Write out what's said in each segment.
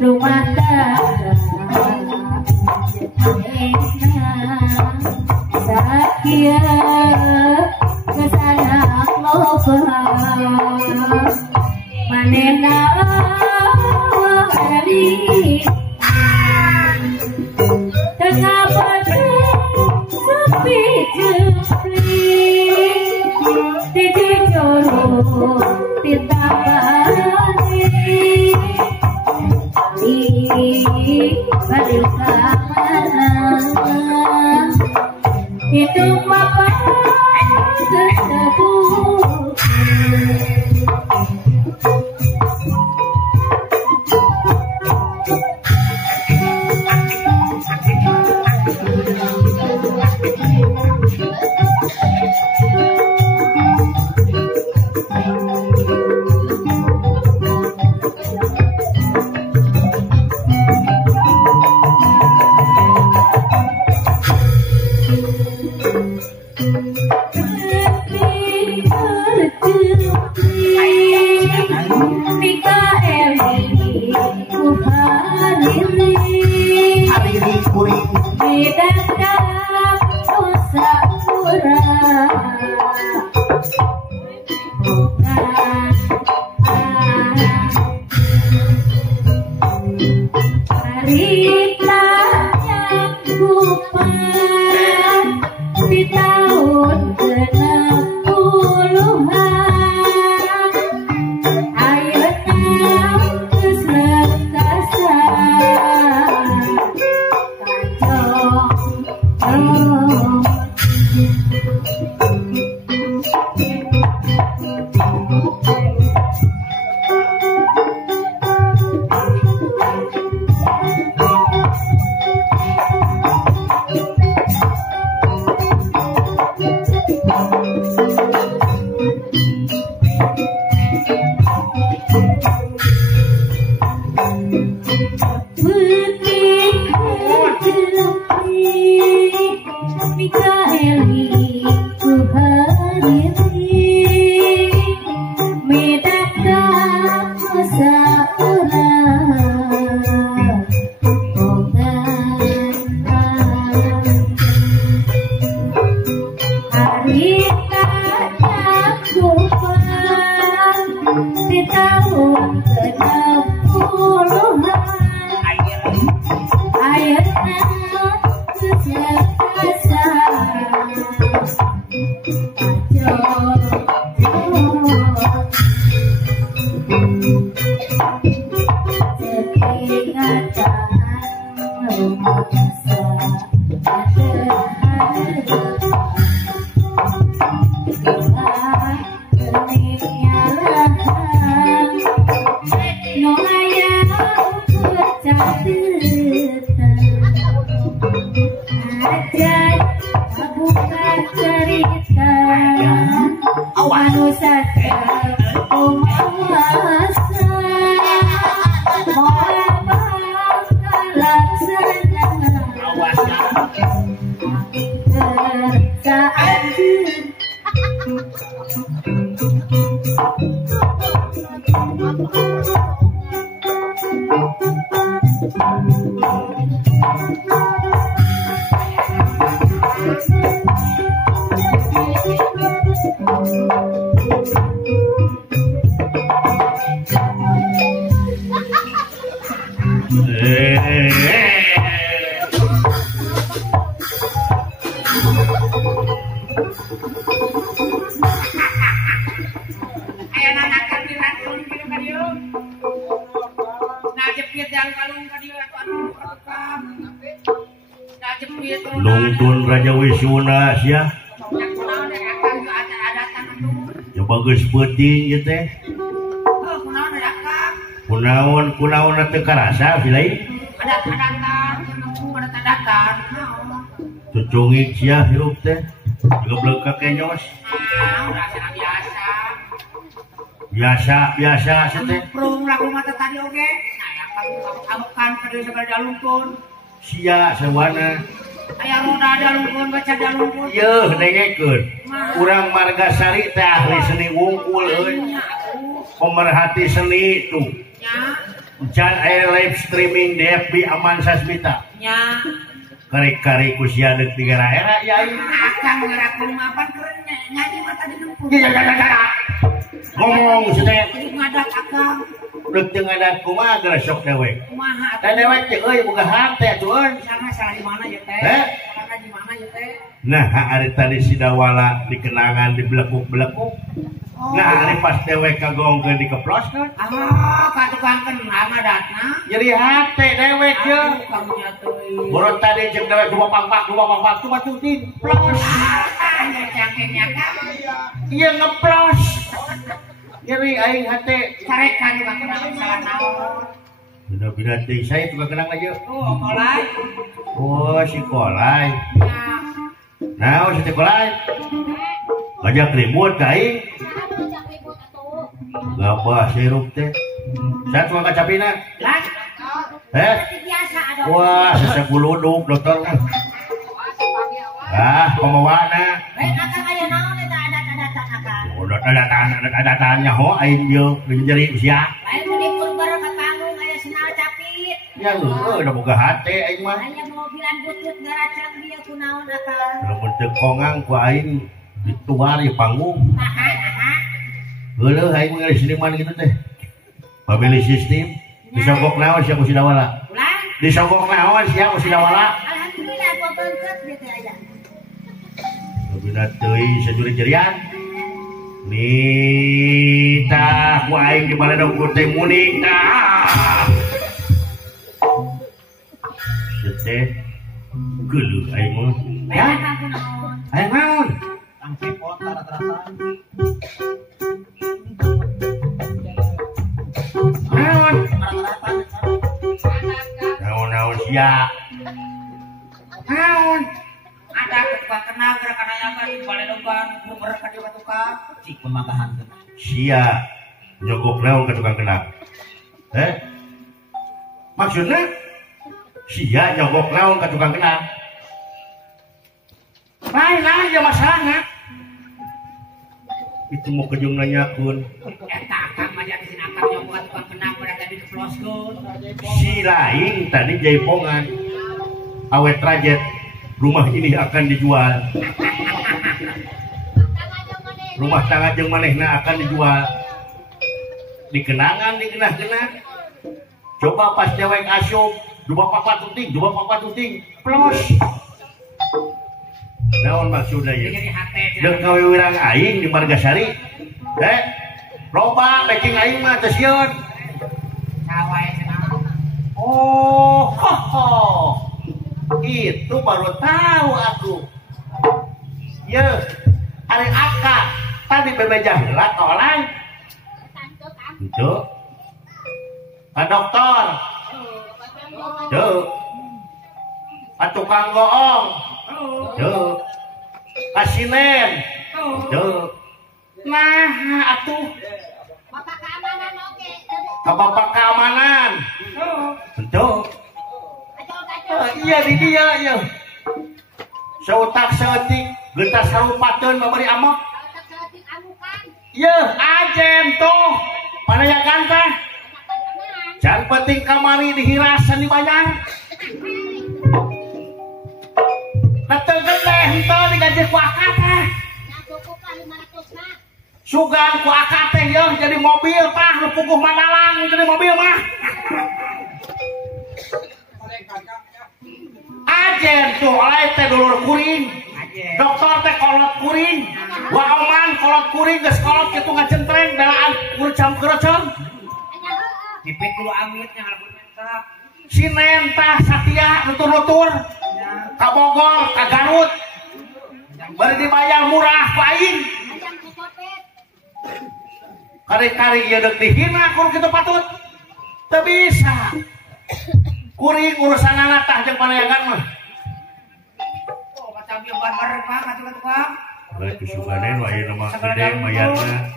rumah tangga Sakia kesana loba manena hari tengah padang sepi jepri di joro ditambani badil kamana itu apa tersebut Nungtun Raja Wisuna sia. Coba geus peuting ieu teh. Kunaon teu karasa silai. Cucungik sia hirup teh. Gebleug ka kenyos. Biasa sia teh. Prung lagu mata tadi oge. Nah, yang amukan ka deui sagala jalungkeun. Sia sawana Aya roda dalungkeun baca dalungkeun. Yeuh dengekeun. Urang Margasari teh ahli seni wungkul euy. Pemerhati seni tuh. Nya. Can aya live streaming di FB Aman Sasmita. Nya. Kari-kari ku sia deuk di era ya ieu. Akang ngerakeun mapan keren nyanyi mata di lempung. Ngomong teh. Kudu ngadak akang. Deuk teu ngadat kumaha geus sok dewek. Kumaha Teh dewek teh euy boga hate atuh. salah di mana ya teh? Salah di mana ya teh? Nah, ari tadi si Dawala dikenangan dibelekuk-belekuk. Nah, ari pas dewek kagongkeun dikeploskeun. Ka tukang kenal mah datna. Jadi hate dewek ye. Kamu nyateuy. Borot tadi jeung dewek dua pangpak cuma tutin. Plos. Anya cangkengnya ka. Ieu ngeplos. Nyeri aing hate. Careka di bakal salah naon. Bina-bina teh saya juga kenang aja. Kolai. Oh, si Kolai. Ya. Nah, si Kolai. Ngajak ribut ka aing. Gapah sirup teh. Saya cuma kacapina. Lah. Biasa ada. Wah, seseguluduk dokter. Pembawana. Akang aya naon eta adat-adat akang. Udah ada tanya ho aing jeung jadi usia. Lain mun ikut bareng ka panggung aya sinal capit. Ya udah boga hate aing mah. Aya mobilan butut ngaracang dia kunaon akang. Lamun teu kongang ku aing dituar di panggung. Aha. Heuleuh aing mah seniman gitu teh. Pamili sistem disogok naon sia ku si Dawala. Ulang. Disogok naon sia ku si Dawala. Alhamdulillah gua beungkeut dia teh aya. Bina teuing sajuri-jerian. Nita ku aing di mana dong teh muning tah. Seteh geuleuh aing mah. Ya. Aing naon? Angke kota rata-rata. Naon? Rata-rata. Naon sia? Naon? Ada ketua kenal gerakan aya ka di Baledogan buber ka di Batuka. Cik pematahan. Sia nyogok naon ka tukang kenal. Maksudnya sia nyogok naon ka tukang kenal. Lain aja masalahnya. Itu mau kejung nanyakeun. Eta akang mah jadi sina akang nyogok tukang kenal pada tadi keploskeun. Si lain tadi jaipongan. Awet rajet. Rumah ini akan dijual. Rumah tangga jeung manehna akan dijual. Dikenangan digenah-genah. Coba pas dewek asup, dua papa tuting, plos. Naon maksudna ieu? Jadi hate. Deuk kawewirang aing di Margasari. Loba backing aing mah teu sieun. Sawae cenah. Oh, itu baru tahu aku. Ya, hari Aka tadi bebejah heula ka orang. Itu. Pak dokter. Tuh. Pak tukang goong. Tuh. Pak sinen. Tuh. Nah, atuh. Bapak keamanan oke. Ka bapak keamanan. Tuh. Iya di dia ya. Sautak seetik getas sarupateun memberi amok. Iya ajen tuh. Panayakan teh. Can penting kamari dihirasan dibayar. Betul gede henteu digaji ku akad teh. Sugan ku akad teh yeuh jadi mobil tah nu puguh madalang jadi mobil mah. Ajen tuh oleh teh dulur kuring. Dokter teh kolot kuring. Waoman kolot kuring geus kolot kitu ngacentreng belaan kurecam-kurecam. Dipit dulu amit yang lagu menta. Sinen tah Satya nutur-nutur. Ka Bogor, ka Garut. Bari dibayar murah ku aing. Kari-kari ieu deuk dihina kudu kitu patut. Teu bisa. Kuring urusanana tah jeung panayagan mah. Oh, macam dia bareng mah tukang. Itu suganen wa ieu mah gede mayatna.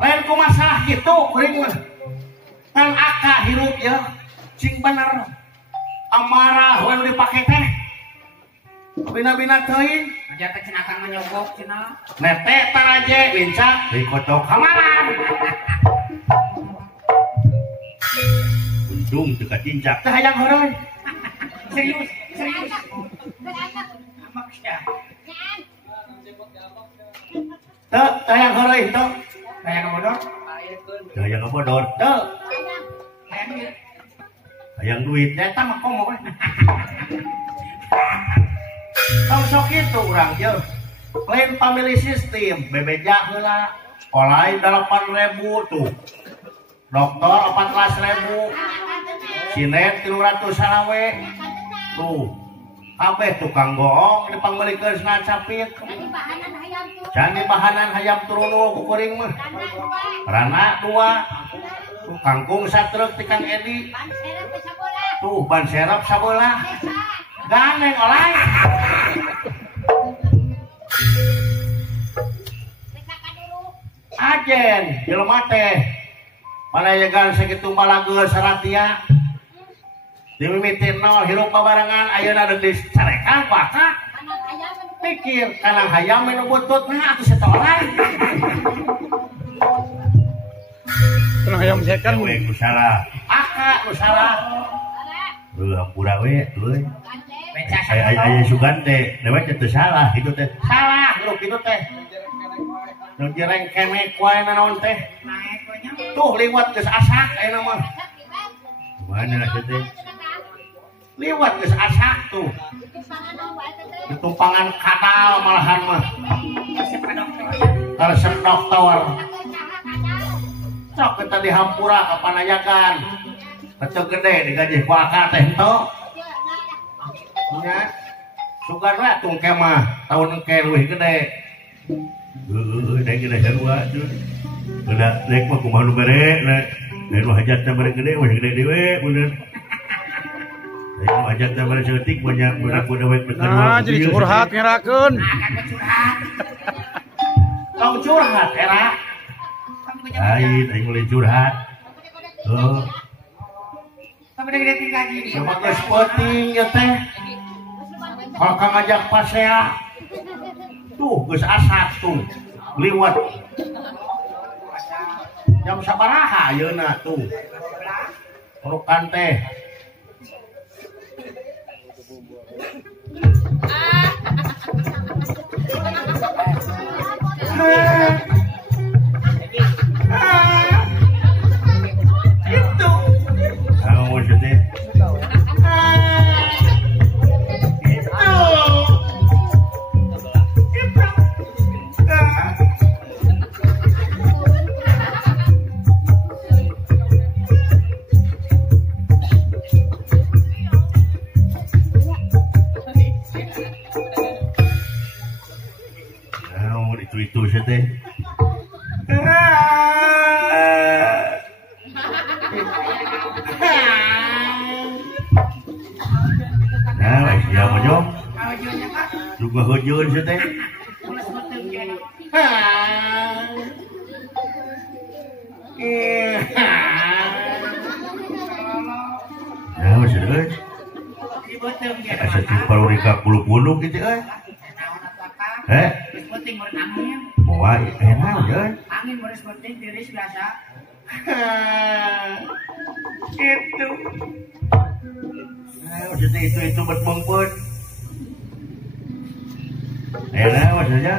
Lain ku masalah kitu kuring mah. Kan aka hirup ya cing bener. Amarah we dipake teh Bina-bina teuing. Aja teh cenah kang nyogok cenah. Nete taraje lincak di kotok kamaran. Untung teu kacincak teh hayang heureun. Serius. Amak sia. Teu hayang heureun teu. Kayak bodor. Teu hayang bodor. Teu Hayang ieu. hayang duit eta mah komo we. Tong sok kitu urang jeuh. Lain family system bebeja heula. Olai 8.000 tuh. Dokter 14.000. Sinet 300 salawe. Tuh. Kabeh tukang goong dipangmelikeun ngacapit. Candi bahanan hayam turun ku kuring mah. Rana 2. Tuh kangkung satrek ti Kang Edi. Tuh ban serep sabelah. Ganeng olay. Ajen jelema teh panayegan sakitu balageus saratia dimimiti nol hirup babarengan ayeuna deuk dicarekan ku akak pikir kanang hayam menu butut nah atuh eta olay Kanang hayam sekan we ku salah akak ku salah pura we euy Beca aya sugan teh dewek teh salah kitu teh salah lu kitu teh nu jereng kemek wae naon teh naik nya. tuh liwat geus asak ayeuna mah mana teh liwat geus asak tuh ditumpangan kadal malahan mah resep dokter sok kita dihampura ka panayagan kecil gede digajih ku akak teh henteu nya sugan we tung kemah tahun engke leuwih gede naik gede sarua tuh udah naik mah kumaha nu bare naik nu hajatna bare gede mah gede dewe bener naik nu hajatna bare seutik banyak budak-budak we bener nah jadi curhat ngerakeun tong curhat era lain aing mulai curhat Tapi gede tinggal gini. sama geus penting ya teh kakak ngajak pasea tuh geus asak tuh liwat jam sabaraha ayeuna tuh perukan teh itu kamu maksudnya itu sih teh nah siapa jom juga hujun sih teh nah masih deh asa cipal rika puluh gitu Penting murid angin. Wah, enak ya. Angin murid penting tiris biasa. Itu. Nah, maksudnya itu buat bongput. Enak maksudnya.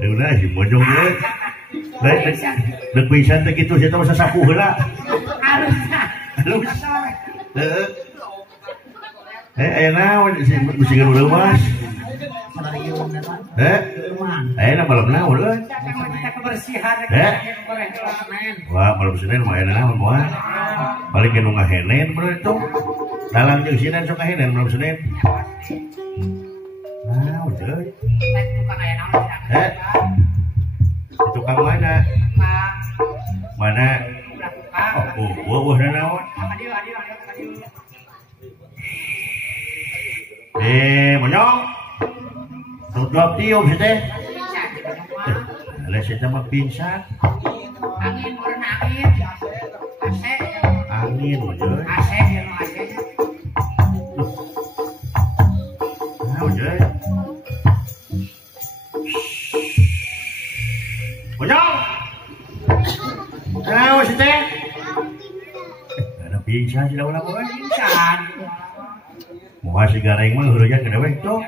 Udah si mojong deh. Dek pisan teh kitu sia teh masa sapuh heula. Halus. Halus. Heeh. Aya naon mesti geus leumas. Ayeuna malam naon euy? Kebersihan. Wah, malam Senin mah ayeuna naon moal. Balik ke nu ngahenen bener itu. Dalam jeung Senin sok ngahenen malam Senin. Nah, udah. Tukang aya naon? Tukang mana? Mana? Oh, naon? Monyong. Tutup tiup sih teh. Lah sih mah pingsan. Angin, urang angin. AC. Angin mah AC ya mah AC. Nah, udah. Monyong. Nah, sih teh. Ada pingsan sih ulah poe. Pingsan. Moal si gareng mah heureujan kada we tuh.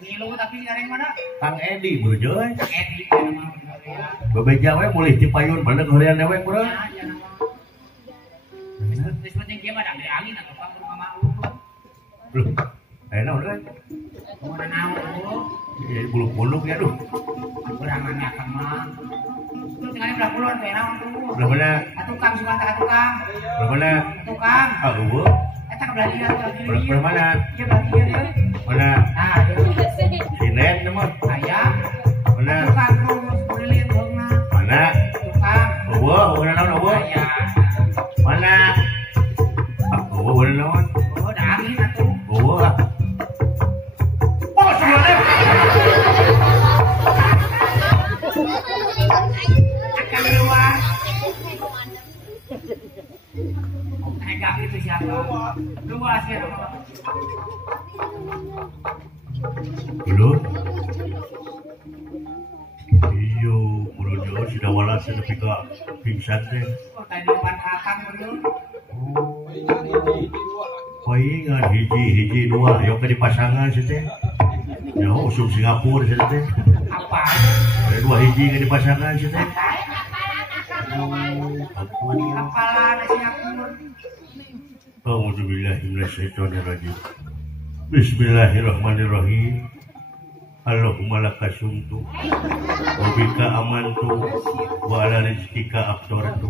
Ngilu tapi gareng mana? Kang Edi beujeuy. Kang Edi mah. Bebeja we mulih ti payun balik heurean we kurang. Terus penting dia mah ada angin atau apa rumah mau. Loh, ayeuna naon we? Mau naon lu? Ya buluk-buluk ya duh. Urang mah akan mah. Lu tinggalnya belah puluhan teh naon tuh? Belah mana? Tukang suka tukang. Belah mana? Tukang. Ah, eueuh. Eta ka belah dia, Belah mana? Dia belah dia. Mana? Nah, Sinen mah. aya. Mana? Tukang terus beuleun beungna. Mana? Tukang. Eueuh, beuna naon eueuh? Aya. Mana? Ah, eueuh beuna naon? Oh, da angin atuh. Eueuh. Oh, sebenarnya. Akan luar. Enggak itu siapa? Luas ya. Dulu. Iyo, buru-buru sudah walas nepi ka pingsan teh. Oh, tadi depan kakang betul. Paingan hiji dua, ayo ke dipasangan sih teh. Ya, usum Singapura sih teh. Apa? Ada dua hiji ke dipasangan sih teh. Apalah ada Singapura. A'udzubillahi minasyaitonirrajim. Bismillahirrahmanirrahim. Allahumma lakasumtu wa bika amantu wa ala rizqika aftartu.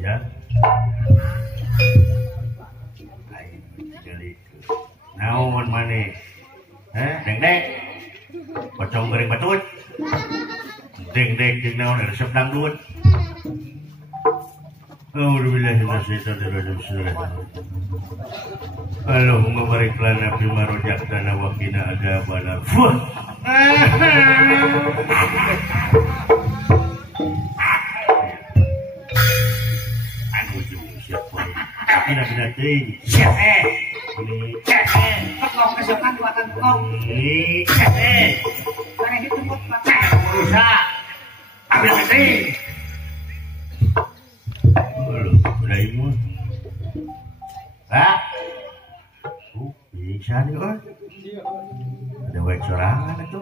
Ya. Naon maneh? Deng-deng. Pocong goreng batut. Deng-deng jeung naon resep dangdut. A'udzubillahi minasyaitonirrajim. Allahumma barik lana fi ma razaqtana wa qina adzabannar. Anu siapa? Bina teuing. Ini Kok kesokan buatan kong. Karena itu kok pakai rusak. Ambil teuing. Udah imun. Ah. Bisa nih kan? Ada wek sorangan itu.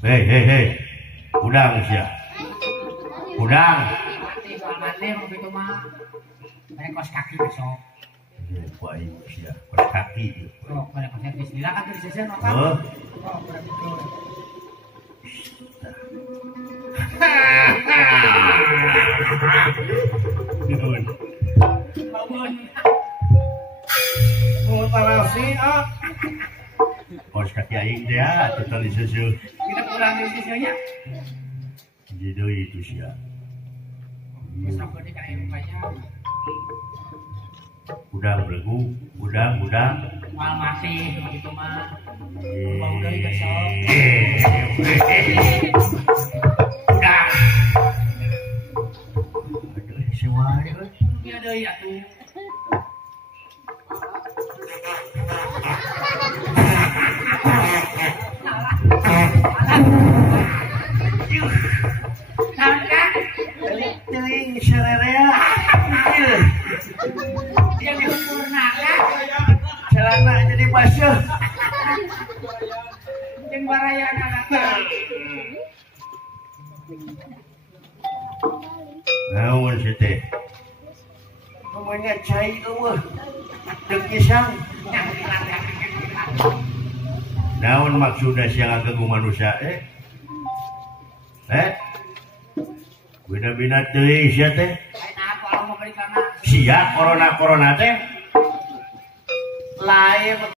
Hei. Udang sih. Udang. mati mau gitu mah. Kayak kos kaki besok. Baik sih. Kos kaki. Oh, pada kos kaki bismillah kan terus saja apa? Oh. Oh, para sih, oh. Kos kaki aing dia total susu. Kita pulang di sisinya. Jadi itu sih ya. Besok ini kayak rupanya. Udang belegu, udang. Mal mati gitu mah. Udang. Aduh, semua ada. Iya deh ya tuh. Teling sererea. Yang masya. Jeung barayana datang. Naon sih teh? Namanya cai eueuh. Deuk pisang. Naon maksudna siang ganggu manusia bina-bina teuing sia teh. Lain apa Allah memberikan Sia corona teh. Lain